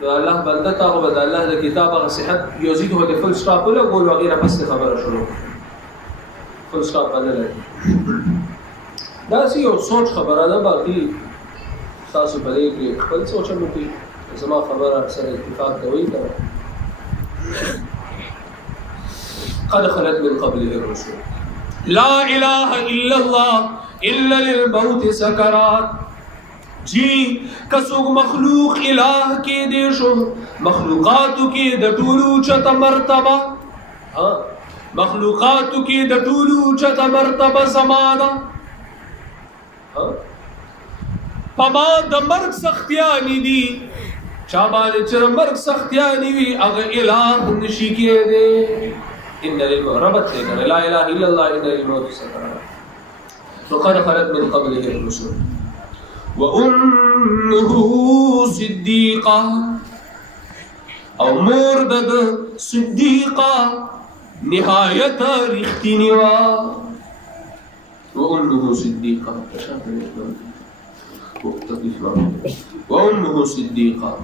دا اللہ بندتا ہو دا اللہ دا کتاب اگر صحت یوزید ہو دے فل سٹاپ ہو لگو لو اگر پس دے خبر شروع فل سٹاپ بندے لگے دا سی یو سوچ خبرہ دا باقی ساسو پدے کی فل سوچا مکی زما خبر اکثر اتفاق دوئی کرا قد خلت من قبله الرسل لا الہ الا اللہ الا للموت سکرات جی کسوگ مخلوق الہ کے دیشو مخلوقاتو کی دٹولو چت مرتبہ مخلوقاتو کی دٹولو چت مرتبہ زمانہ پما دمرگ سختیانی دی چابانے چر مرگ سختیانی وی اگر الہ نشی کے دے ان للمغربت لیکن لا الہ الا اللہ ان للموت سکرات وقد خلت من قبله الرسل وأمه صديقة او مردد صديقة نهاية رختنوا وأمه صديقة وأمه صديقة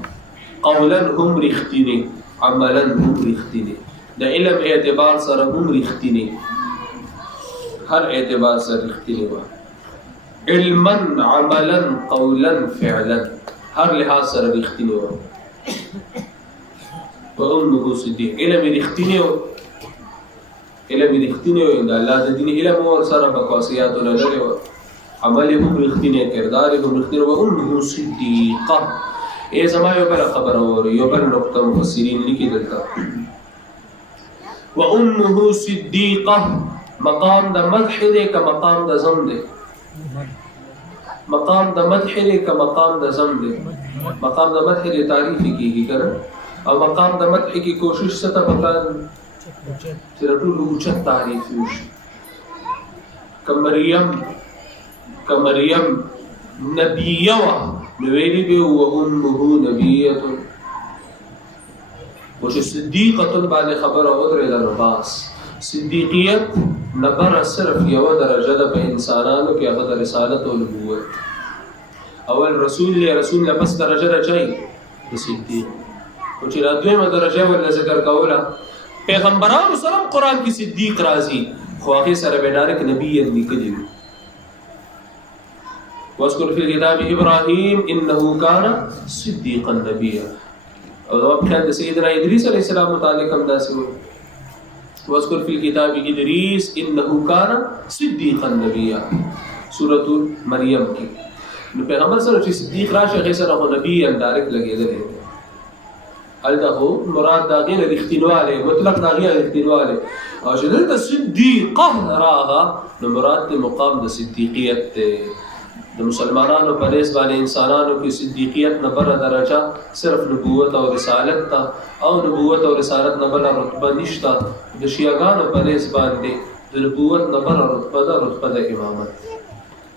قولا هم رختني عملا هم رختني دا علم اعتبار سر هم رختنی ہر اعتبار سر رختنی ہوا علما عملا قولا فعلا ہر لحاظ سر رختنی ہوا وَأُمُّهُ صِدِّيقٌ علم رختنی ہو علم رختنی ہو دا اللہ دا دین علم اور سر بقاسیات و نظر ہو عمل هم رختنی کردار هم رختنی وَأُمُّهُ صِدِّيقٌ اے زمان یو بل خبر اور یو بل نقطہ مفسرین لکی دلتا وَأُمُّهُ صِدِّيقَةٌ مقام دا مدح دے کا مقام دا زم دے مقام دا مدح دے کا مقام دا زم دے مقام دا مدح دے تعریفی کی کرن اور مقام دا مدح کی کوشش ستا بکان ترٹول اوچت تعریفی ہوش کمریم نبیوہ نویلی بی و امه نبیت وچ صدیقت باندې خبر اودره ده. باس صدیقیت نبر صرف یو درجه ده په انسانانو کې، هغه د رسالت او نبوت. اول رسول له بس درجه راځي د صدیق، او چې را دویمه درجه ول ذکر کوله پیغمبرانو سره قرآن کې صدیق راځي، خو هغه سره به ډایرک نبی لیکلی وي. واذكر في الكتاب ابراهيم انه كان صديقا نبيا. او دا په سيدنا ادريس عليه السلام متعلق هم داسې وي، واذكر في الكتاب ادريس انه كان صديقا نبيا، سورة مریم کې. نو پیغمبر سره چې صدیق راشي هغه سره خو نبی ډایرک لګیدل دي. الته مراد دا غیر اختینواله مطلق دا غیر اختینواله، او چې دلته صدیقه راغه نو مراد د مقام د صدیقیت ته. د مسلمانانو په نسبت باندې انسانانو کې صدیقیت نه بره درجه صرف نبوت او رسالت ته، او نبوت او رسالت نه بره رتبه نشته. د شیعاګانو په نسبت باندې د نبوت نه بره رتبه ده، رتبه د امامت.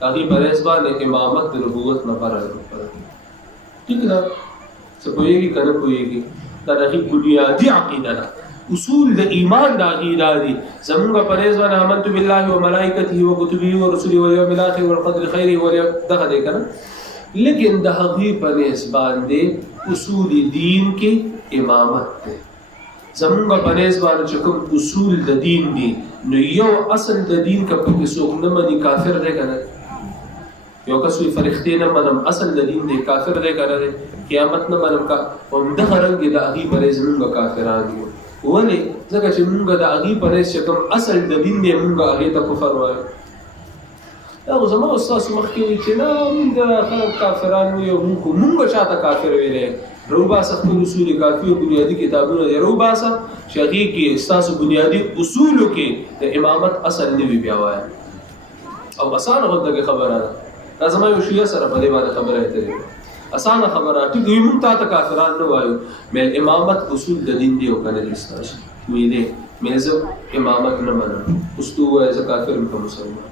هغوی په نسبت باندې امامت د نبوت نه بره رتبه ده. ټیک ده؟ څه پوهېږي که نه پوهېږي؟ دا د هغوی بنیادي عقیده ده، اصول د ایمان د عقیده دي. زمونږ په نسبت باندې آمنت بالله وملائکته وکتبه ورسله واليوم الاخر والقدر خیره واليوم دغه دی که نه؟ لیکن د هغوی په نسبت باندې اصول دین کې امامت دی. زمونږ په نسبت باندې چې کوم اصول د دین دي، نو یو اصل د دین که پکې څوک نه مني کافر دی که نه؟ یو کس وي فرښتې نه منم، اصل د دین دی، کافر دی که نه دی؟ قیامت نه منم، همدغه رنګ د هغوی په نسبت زمونږ کافران یو. ولې؟ ځکه چې مونږ د هغوی په نسبت چې کوم اصل د دین دی مونږ هغې ته کفر وایو. دا خو زما او ستاسو مخکې وي چې نه مونږ خلک کافران وي، او مونږ چاته کافر ویلی. روباسه خپل اصول کافي او بنیادي کتابونه دی، روباسه چې هغې کې ستاسو بنیادي اصولو کې د امامت اصل نه وي بیا وایه. او اسانه غوندې خبره ده. دا زما یو شیعه سره په دې باندې خبره اترې اسانه خبره. ټیک وي مونږ تا ته کافران نه وایو، مې امامت اصول د دین دی او که نه دي ستاسو؟ ویلې مې زه امامت نه منم، اوس ته ووایه زه کافر یم که مسلمان؟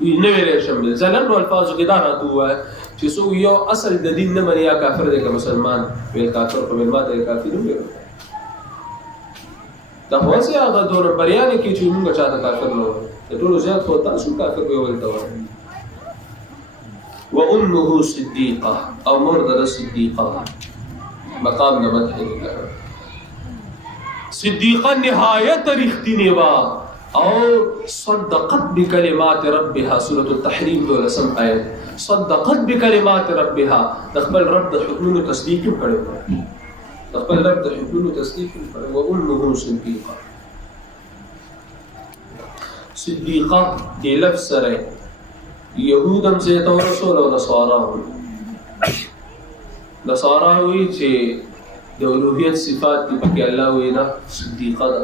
وي نه ویلی شم. زه لنډو الفاظو کې دا راته ووایه چې څوک یو اصل د دین نه مني، یا کافر دی که مسلمان؟ ویل کافر خو ویل ما ته یې کافر هم ویل. دا خو هسې هغه دو نمبریانې کې چې مونږ چا ته کافر نه وایو، د ټولو زیات خو تاسو کافر ویول ته وایو. وامه صدیقه، او مور د صدیقه مقام د مدح لله. صدیقه نهایت رښتینې وه، او صدقت بکلمات ربها، سورة التحریم 12 آیت. صدقت بکلمات ربها، د خپل رب د حکمونو تصدیق هم کړی، د خپل رب د حکمونو تصدیق هم کړی. وامه صدیقه، صدیقه دې لفظ سره یهود هم زیته ورسول او نصارا هم. نصارا وی چې د الوهیت صفات دي پکې الله وی نه صدیقه ده،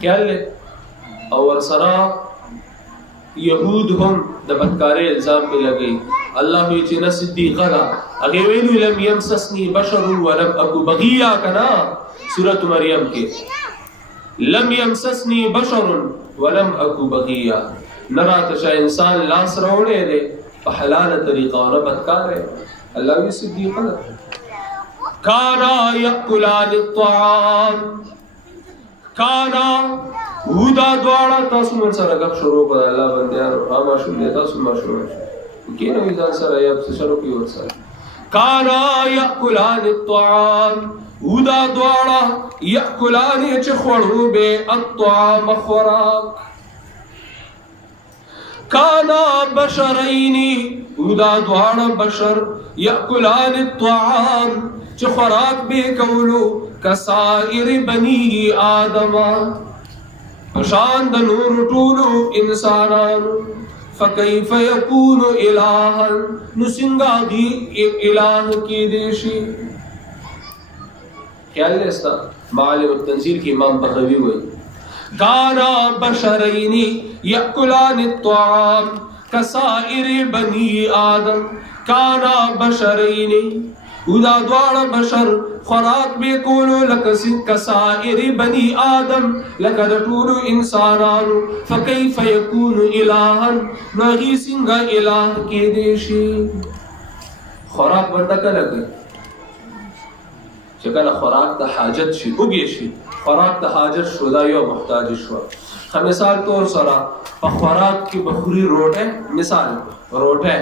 خیال دی. او ورسره یهود هم د بدکارۍ الزام پې لګوي. الله وی چې نه صدیقه ده. هغې ویلو لم یمسسني بشر ولم اکو بغیا، که نه؟ سورة مریم کې لم یمسسني بشر ولم اکو بغیا، نه راته چې انسان لاس راوړی دی په حلاله طریقه او نه بدکار دی. الله وی صدیقه ده. کانا یأکلان الطعام، کانا ودا دواړه. تاسو من سره گپ شروع کړه الله بندیانو، ها ماشوم دی تاسو ماشوم کېنوي ځان سره یا شروع کړي ورسره. کانا یأکلان الطعام، ودا دواړه یأکلان چې خوړو به الطعام خوراک. کانا بشرینی، ودا دواړه بشر یأکلان الطعام چې خوراک به کولو کسائر بنی آدم، پشان د نور ټولو انسانانو. فکیف یکون الها، نو څنګه دی الہ کېدی شي؟ خیال لستا معالم التنزیل کی امام بغوی وی کانا بشرینی یأکلان الطعام کسائر بنی آدم. کانا بشرینی، ودا دوار بشر خوراک بے کولو کسائر بنی آدم، لکا دٹولو انسانانو. فکیف یکون الہن، ناغی سنگا الہ کے دیشی. خوراک بنده کله کوي چې کله خوراک ته حاجت شي وګي شي خوراک ته حاجت شو دا یو محتاج شو مثال طور سره په خوراک کې بخوري روټه مثال روټه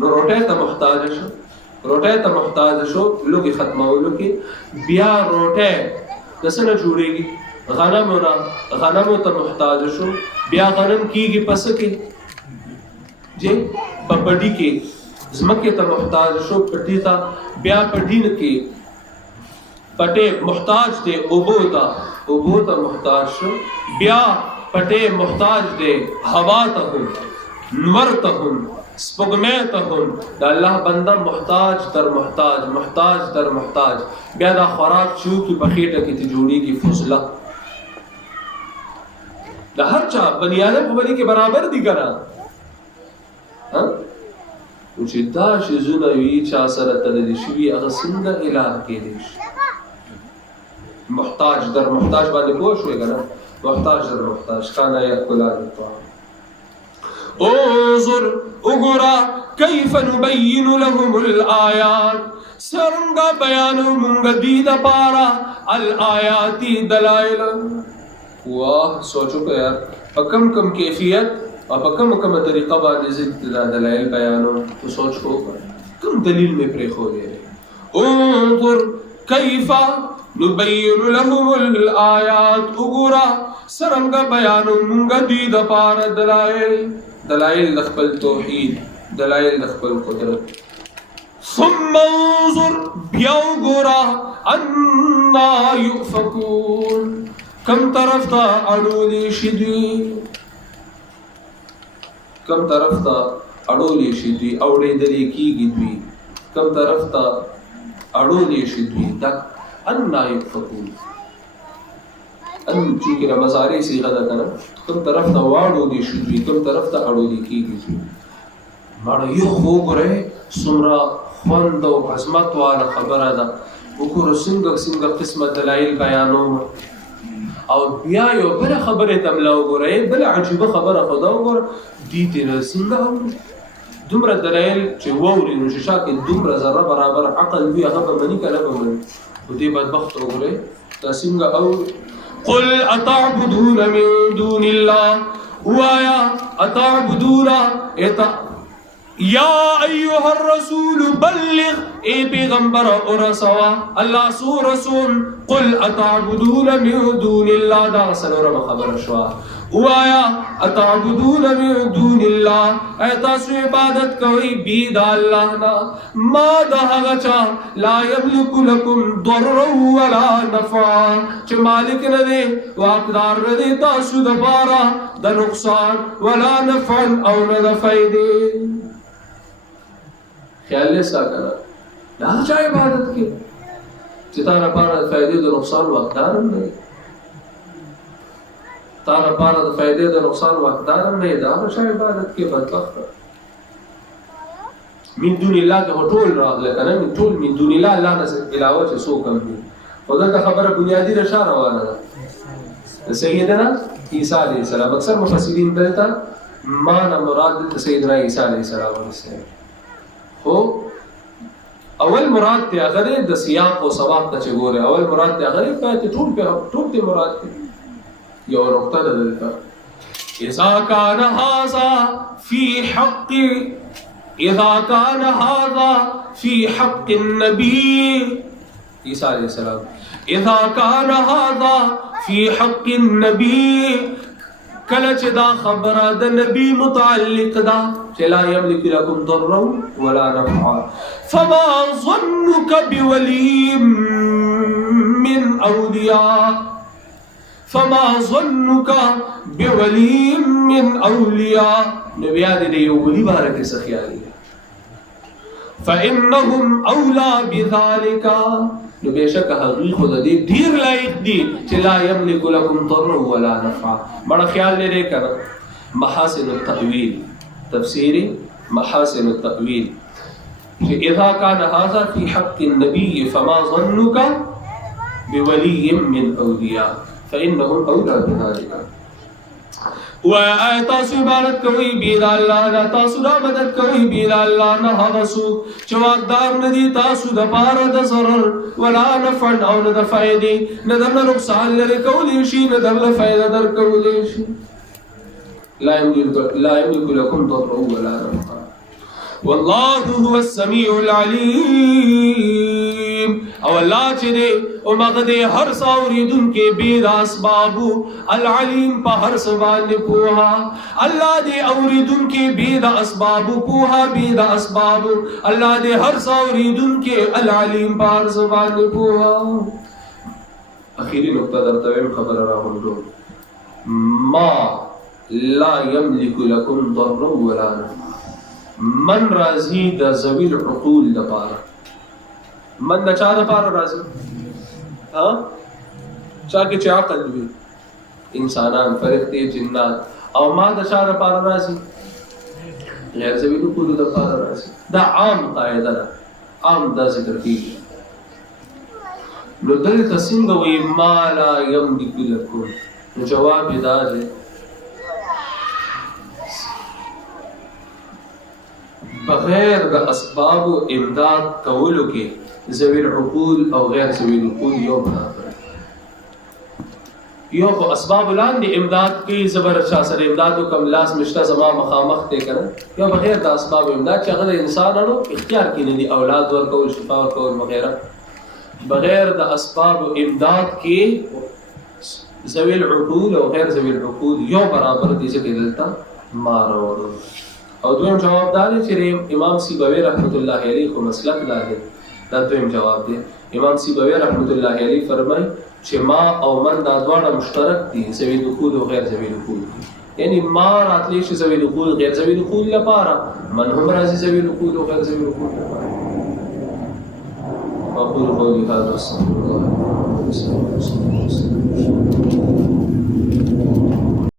نو روټه ته محتاج شو لوګي ختمولو کې بیا روټه دسنه جوړيږي غنم ته محتاج شو بیا غنم کیږي پس کې جی پپډی کې زمکه ته محتاج شو پټی ته بیا پټین کې پټه محتاج دی اوبو ته محتاج شو بیا پټه محتاج دی هوا ته نور ته سپوږمۍ ته دا الله بنده محتاج در محتاج بیا دا خوراک شو کی بخیټه کې ته جوړیږي فضله دا هر چا بنی آدم په باندې کې برابر دي کنه چې دا شزونه وی چا سره تللی شي هغه څنګه الہ کې دي محتاج در محتاج باندې پوه شوې کنه محتاج در محتاج کانا یاکل الطعام انظر اغرا کیف نبین لهم الآیات سرنگا بیانو منگا دید پارا الآیات دلائل واہ سوچو کہ یار کم کیفیت اور کم طریقہ باندې ذکر دلائل بیانو تو سوچ کو کم دلیل میں پرے خو دے انظر کیف نبین لهم الآیات اغرا سرنگا بیانو منگا دید پارا دلائل لخبل توحید دلائل لخبل قدرت ثم انظر بیاو گورا انا یؤفکون کم طرف تا اڑولی شدوی اوڑی دلی کی گدوی کم طرف تا اڑولی شدوی تک انا یؤفکون ان چونکہ رمضاری صیغه ده کنه کوم طرف ته واړو دي شوی کوم طرف ته اړو دي کیږي ماړه یو خو ګره سمرا خوند او عظمت والا خبره ده وګورو څنګه قسمه دلایل بیانو او بیا یو بل خبره تملا وګره بل عجيبه خبره خدا وګور دي تر څنګه دومره دلایل چې ووري نو شاک دومره ذره برابر عقل وی هغه منی کله به ودي بدبخت وګره تاسنګه او قل اتعبدون من دون الله وایا اتعبدون یا ایها الرسول بلغ اے پیغمبر اور سوا اللہ سو رسول قل اتعبدون من دون الله دا سنور خبر شوا وایا اتعبدون من دون الله ایتا سو عبادت کوئی بید اللہ نا ما دا غچا لا یملک لکم ضرر ولا نفع چ مالک نہ دے واقدار نہ دے تاسو دبارا دا نقصان ولا نفع او نہ فائدے خیال لے سا کرا لا چا عبادت کی چتارا پارا فائدے دا نقصان واقدار نہ تارا پارا دا فائدے دا نقصان واقدارم نہیں دا چا عبادت کے بدبخت من دون اللہ کے ټول راغله کنه من ټول من دون اللہ اللہ نه علاوه چې سو کم دي خدا کا خبره بنیادی رشا روانه ده سیدنا عیسی علیہ السلام اکثر مفسرین دلتا معنا مراد سیدنا عیسی علیہ السلام ہو اول مراد ته هغه د سیاق او سباق ته چګوره اول مراد ته هغه په ټول ته مراد ته یو نقطه ده اذا كان هذا في حق النبي عيسى عليه السلام اذا كان هذا في حق النبي کله چې دا خبره د نبی متعلق ده چې لا يملك لكم ضرا ولا نفعا فما ظنك بولي من اولياء فما ظنك بولي من اولياء نبي دې یو ولي بارکه سخیالي فانهم اولى بذلك نو بشک هغه خود دې ډیر لایق دي چې لا يملك لكم ضرا ولا نفع بڑا خیال لري کړه محاسن التأويل تفسيري محاسن التأويل اذا كان هذا في حق النبي فما ظنك بولي من اولياء فانهم اولى بذلك وآیا تاسو عبادت کوئ بید اللہ نا، تاسو را مدد کوئ بید اللہ نا هغه څوک چې واقدار ندي تاسو د پاره د ضرر ولا نفع او نه د فائدې، نه درنه نقصان لري کولی شي، نه درنه فائده در کولی شي. لا يملك لكم ضرا ولا نفعا والله هو السميع العليم. او الله چې دی او مغه هر ساوریدون کې بید اسبابو، العلیم په هر څه باندې پوها. الله دې اوریدون کې بید اسبابو پوها، بید اسبابو. الله دې هر ساوریدون کې العلیم په هر څه باندې پوها. اخیری نقطه درته ویم خبره راغونډو، ما لا يملك لكم ضرا ولا نفعا. من راضی د ذوی العقول لپاره، من د چا لپاره راضی؟ ها چا کې چې عقل وي، انسانان، فرښتې، جنات. او ما د چا لپاره راضی؟ غیر ذوی العقول لپاره راضی. دا عام قاعده ده، عام دا ذکر کیږي. نو دلته څنګه وایي ما لا يملك لكم؟ نو جواب یې دا دی بغیر د اسباب امداد کولو کې ذوی العقول او غیر ذوی العقول یو برابر. یو په اسباب لاندې امداد کوي، زبر چا سره امداد وکم لاس مشته زما مخامخ ته کنه، یو بغیر د اسباب امداد چې هغه د انسانانو اختیار کې نه دي، اولاد ورکول، شفا ورکول وغیرہ. بغیر د اسباب امداد کې ذوی العقول او غیر ذوی العقول یو برابر دي چې دلته مارو. او دویم جواب دا دی چې امام سیبوی رحمت الله علیه خو مسلک دا دی، دا دویم جواب دی. امام سیبوی رحمت الله علیه فرمای چې ما او من دا دواړه مشترک دي، ذوی العقول او غیر ذوی العقول. یعنی ما راتلی شي ذوی العقول غیر ذوی العقول لپاره، من هم راځي ذوی العقول او غیر ذوی العقول لپاره. اقول قولي هذا واستغفر الله.